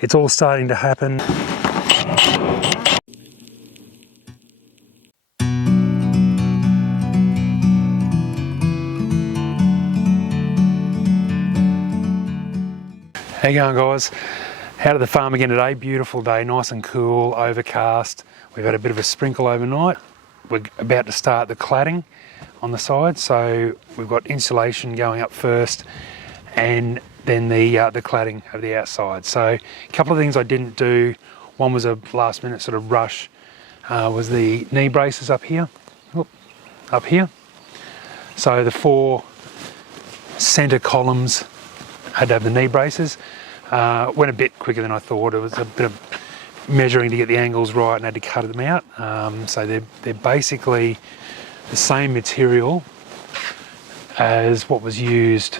It's all starting to happen. How you going, guys? Out of the farm again today. Beautiful day, nice and cool, overcast. We've had a bit of a sprinkle overnight. We're about to start the cladding on the side, so we've got insulation going up first and then the cladding of the outside. So a couple of things I didn't do. One was a last minute sort of rush, was the knee braces up here. Up here. So the 4 centre columns had to have the knee braces. Went a bit quicker than I thought. It was a bit of measuring to get the angles right and had to cut them out. So they're basically the same material as what was used.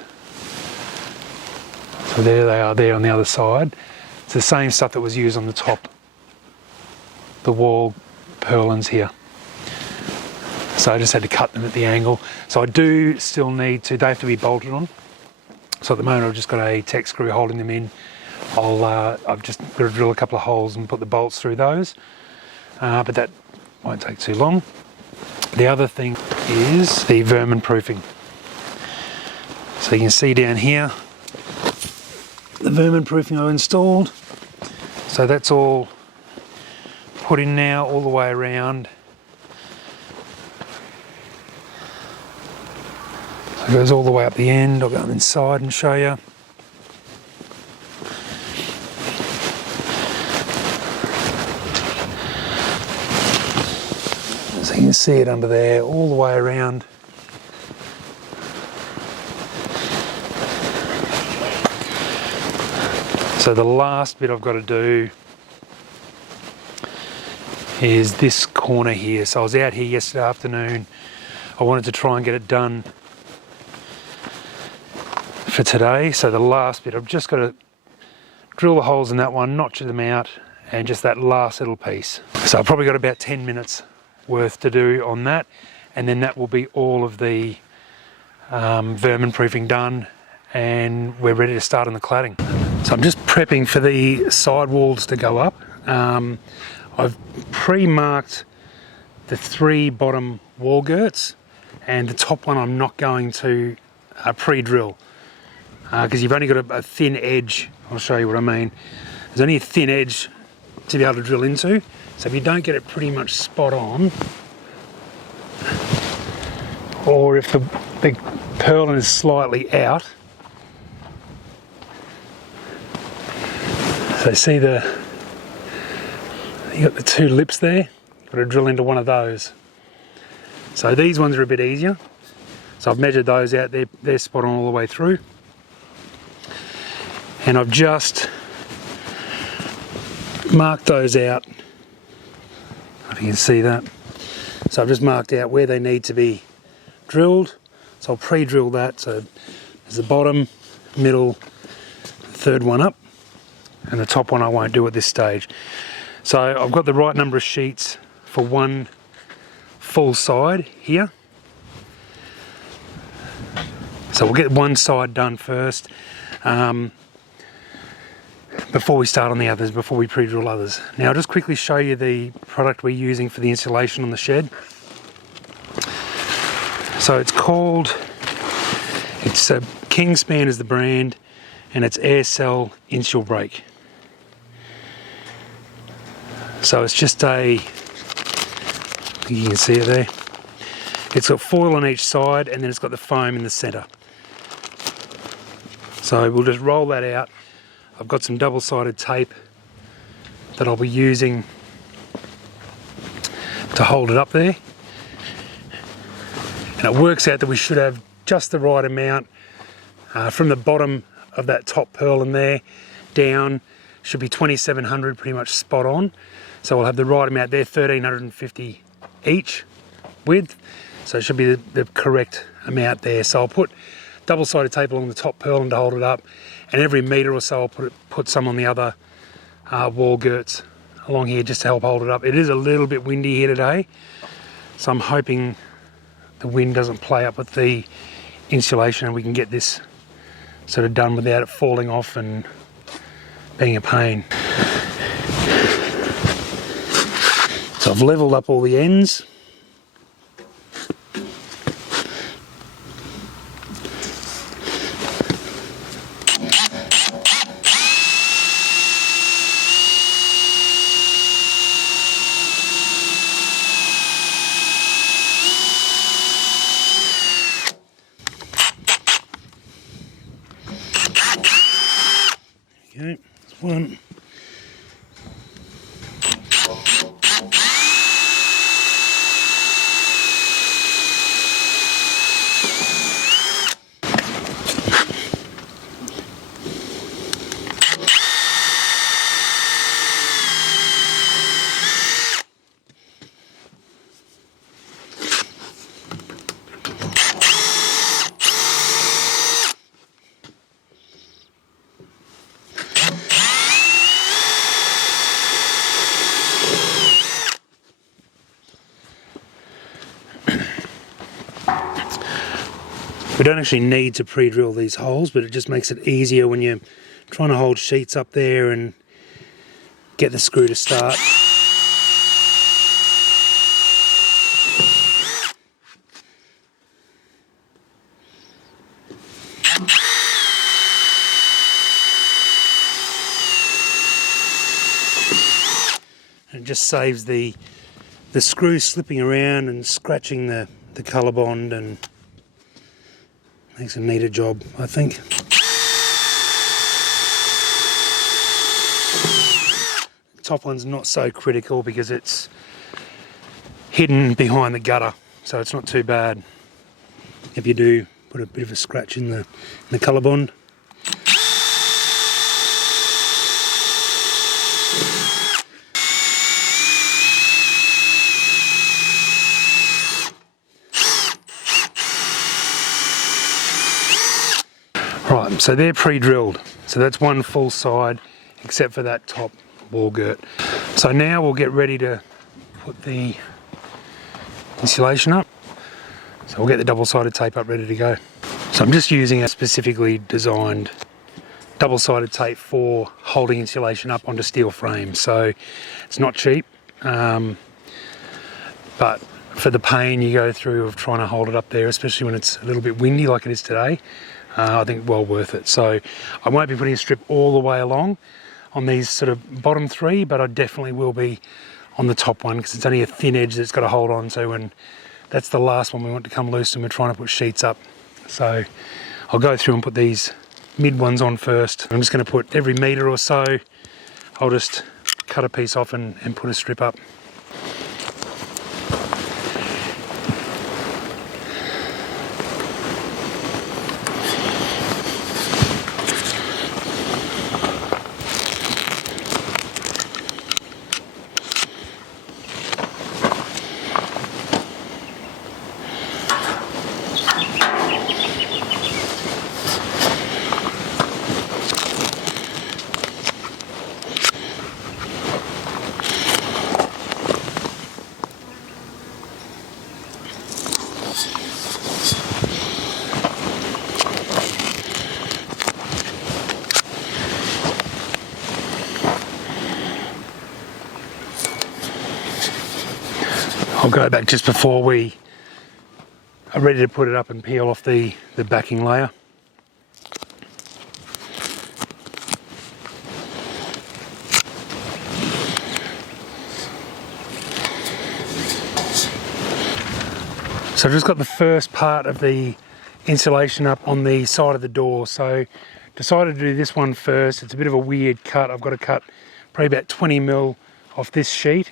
So there they are there on the other side. It's the same stuff that was used on the top, the wall purlins here. So I just had to cut them at the angle. So I do still need to, they have to be bolted on. So at the moment I've just got a Tech screw holding them in. I've just got to drill a couple of holes and put the bolts through those, but that won't take too long. The other thing is the vermin proofing. So you can see down here the vermin proofing I installed. So that's all put in now all the way around. It goes all the way up the end. I'll go inside and show you. So you can see it under there, all the way around. So the last bit I've got to do is this corner here. So I was out here yesterday afternoon. I wanted to try and get it done for today. So the last bit, I've just got to drill the holes in that one, notch them out, and just that last little piece. So I've probably got about 10 minutes worth to do on that, and then that will be all of the vermin proofing done, and we're ready to start on the cladding. So I'm just prepping for the side walls to go up. I've pre-marked the 3 bottom wall girts, and the top one I'm not going to pre-drill. Because you've only got a thin edge. I'll show you what I mean. There's only a thin edge to be able to drill into, so if you don't get it pretty much spot on, or if the purlin is slightly out, so see you got the 2 lips there, you've got to drill into one of those. So these ones are a bit easier. So I've measured those out, they're spot on all the way through. And I've just marked those out. I don't know if you can see that. So I've just marked out where they need to be drilled. So I'll pre-drill that. So there's the bottom, middle, third one up, and the top one I won't do at this stage. So I've got the right number of sheets for one full side here. So we'll get one side done first. Before we start on the others, before we pre-drill others. Now I'll just quickly show you the product we're using for the insulation on the shed. So it's Kingspan is the brand, and it's Air Cell Insul Break. So it's just you can see it there. It's got foil on each side, and then it's got the foam in the centre. So we'll just roll that out. I've got some double-sided tape that I'll be using to hold it up there. And it works out that we should have just the right amount from the bottom of that top purlin there down. Should be 2700, pretty much spot on. So we'll have the right amount there, 1350 each width. So it should be the correct amount there. So I'll put double-sided tape along the top purlin to hold it up, and every metre or so I'll put some on the other wall girts along here just to help hold it up. It is a little bit windy here today, so I'm hoping the wind doesn't play up with the insulation and we can get this sort of done without it falling off and being a pain. So I've levelled up all the ends. Okay, that's one. We don't actually need to pre-drill these holes, but it just makes it easier when you're trying to hold sheets up there and get the screw to start. And it just saves the screw slipping around and scratching the colour bond, and makes a neater job, I think. The top one's not so critical because it's hidden behind the gutter, so it's not too bad if you do put a bit of a scratch in the colour bond. Right, so they're pre-drilled. So that's one full side, except for that top wall girt. So now we'll get ready to put the insulation up. So we'll get the double-sided tape up ready to go. So I'm just using a specifically designed double-sided tape for holding insulation up onto steel frames. So it's not cheap, but for the pain you go through of trying to hold it up there, especially when it's a little bit windy like it is today, I think well worth it. So I won't be putting a strip all the way along on these sort of bottom three, but I definitely will be on the top one because it's only a thin edge that's got to hold on to, and that's the last one we want to come loose and we're trying to put sheets up. So I'll go through and put these mid ones on first. I'm just going to put every metre or so, I'll just cut a piece off and put a strip up. I'll go back just before we are ready to put it up and peel off the backing layer. So I've just got the first part of the insulation up on the side of the door. So decided to do this one first. It's a bit of a weird cut. I've got to cut probably about 20mm off this sheet,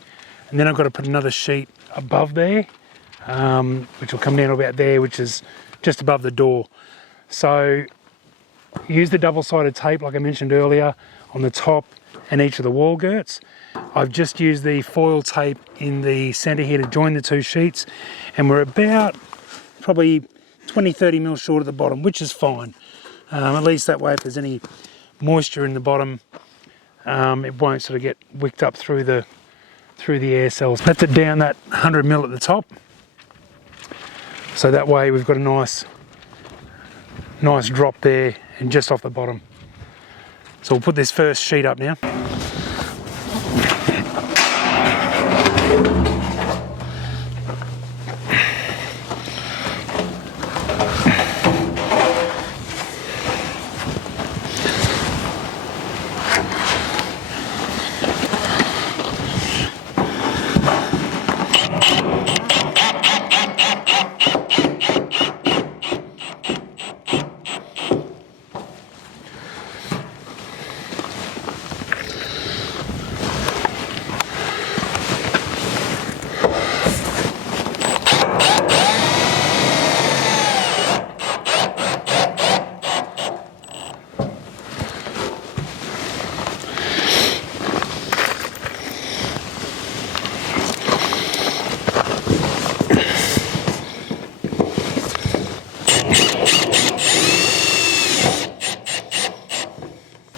and then I've got to put another sheet above there, which will come down about there, which is just above the door. So use the double-sided tape like I mentioned earlier on the top and each of the wall girts. I've just used the foil tape in the centre here to join the two sheets, and we're about probably 20-30mm short at the bottom, which is fine. At least that way if there's any moisture in the bottom, it won't sort of get wicked up through the air cells. That's it down that 100mm at the top, so that way we've got a nice drop there and just off the bottom. So we'll put this first sheet up now.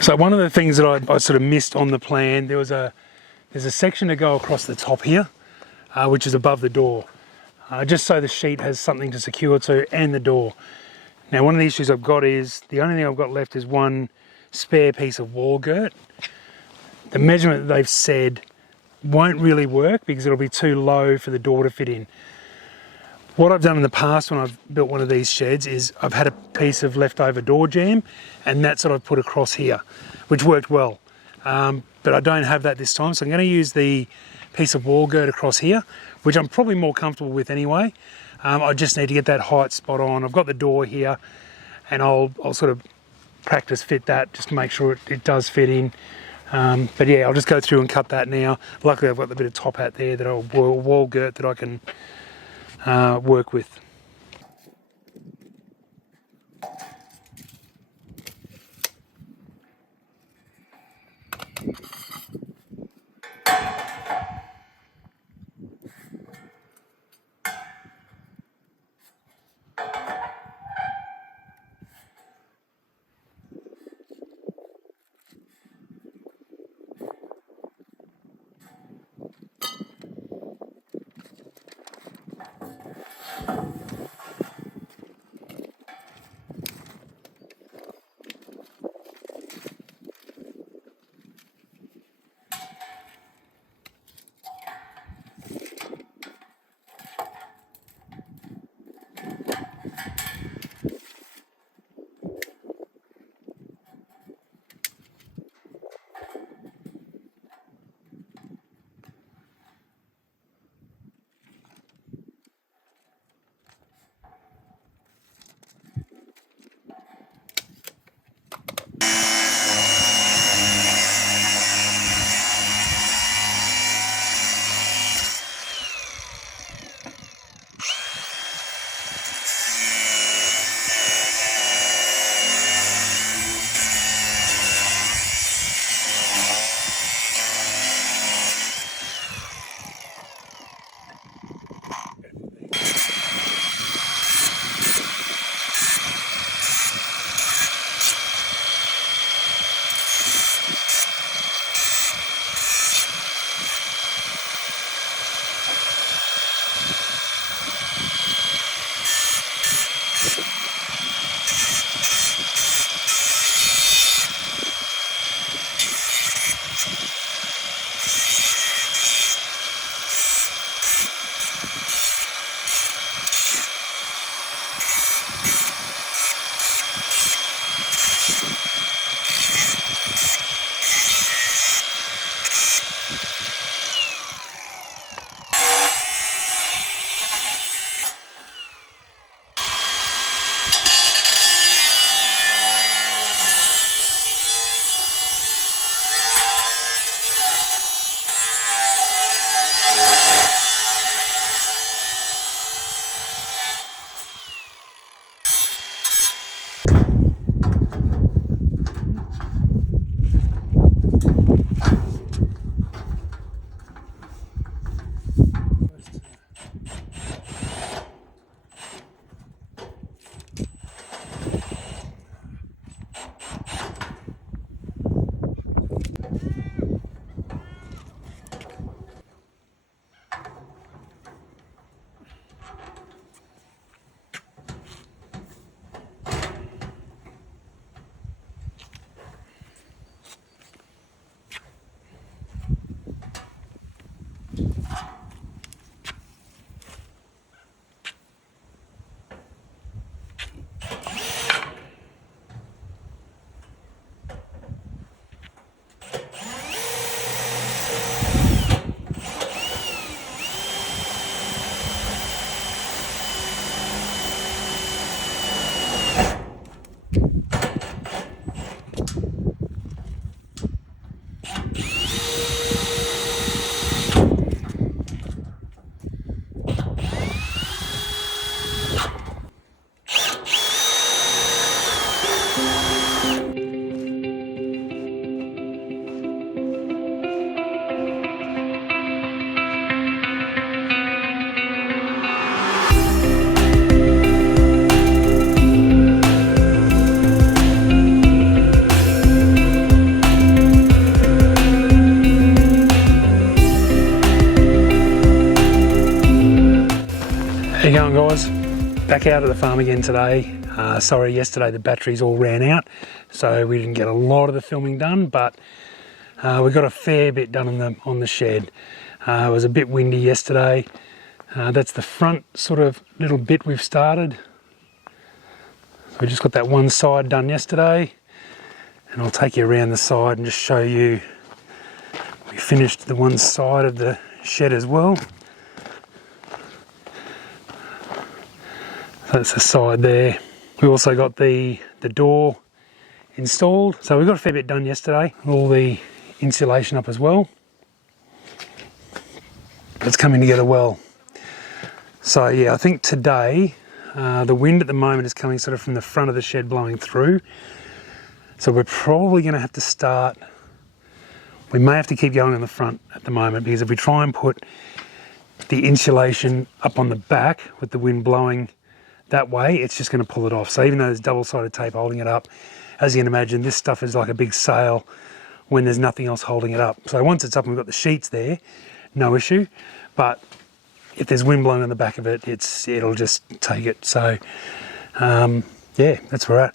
So one of the things that I sort of missed on the plan, there's a section to go across the top here, which is above the door, just so the sheet has something to secure to and the door. Now one of the issues I've got is, the only thing I've got left is one spare piece of wall girt. The measurement that they've said won't really work because it'll be too low for the door to fit in. What I've done in the past when I've built one of these sheds is I've had a piece of leftover door jamb, and that's what I've put across here, which worked well. But I don't have that this time, so I'm going to use the piece of wall girt across here, which I'm probably more comfortable with anyway. I just need to get that height spot on. I've got the door here, and I'll sort of practice fit that just to make sure it does fit in. But yeah, I'll just go through and cut that now. Luckily I've got the bit of top hat there, that I'll wall girt that I can work with. going, guys? Back out at the farm again today. Sorry, yesterday the batteries all ran out, so we didn't get a lot of the filming done, but we got a fair bit done on the shed. It was a bit windy yesterday. That's the front sort of little bit we've started. We just got that one side done yesterday, and I'll take you around the side and just show you we finished the one side of the shed as well. That's the side there. We also got the door installed. So we got a fair bit done yesterday. All the insulation up as well. It's coming together well. So yeah, I think today the wind at the moment is coming sort of from the front of the shed blowing through. So we're probably going to have to start, we may have to keep going on the front at the moment, because if we try and put the insulation up on the back with the wind blowing that way, it's just going to pull it off. So even though there's double-sided tape holding it up, as you can imagine, this stuff is like a big sail when there's nothing else holding it up. So once it's up and we've got the sheets there, no issue. But if there's wind blowing on the back of it, it'll just take it. So yeah, that's where we're at.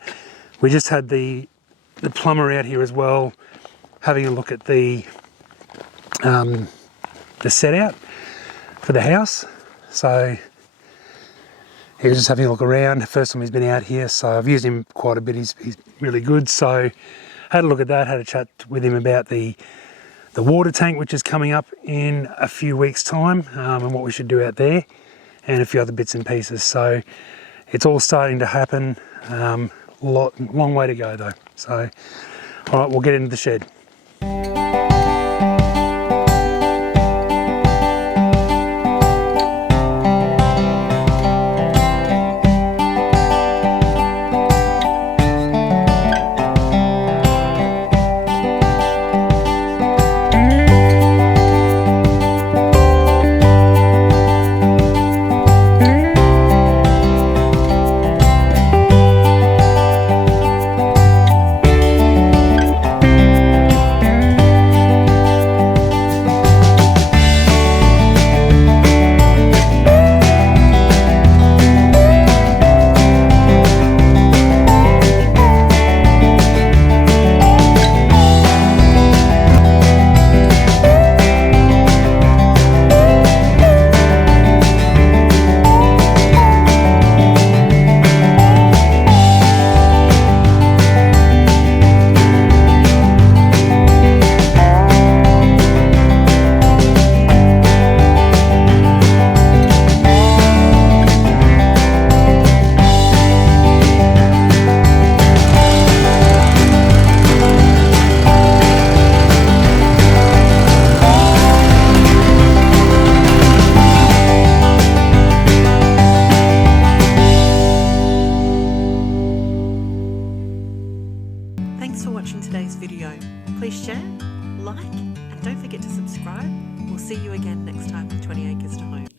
We just had the plumber out here as well, having a look at the set out for the house. So he was just having a look around. First time he's been out here, so I've used him quite a bit. He's really good. So had a look at that, had a chat with him about the water tank, which is coming up in a few weeks' time, and what we should do out there, and a few other bits and pieces. So it's all starting to happen. Long way to go though. So all right, we'll get into the shed. Thanks for watching today's video. Please share, like, and don't forget to subscribe. We'll see you again next time with 20 Acres to Home.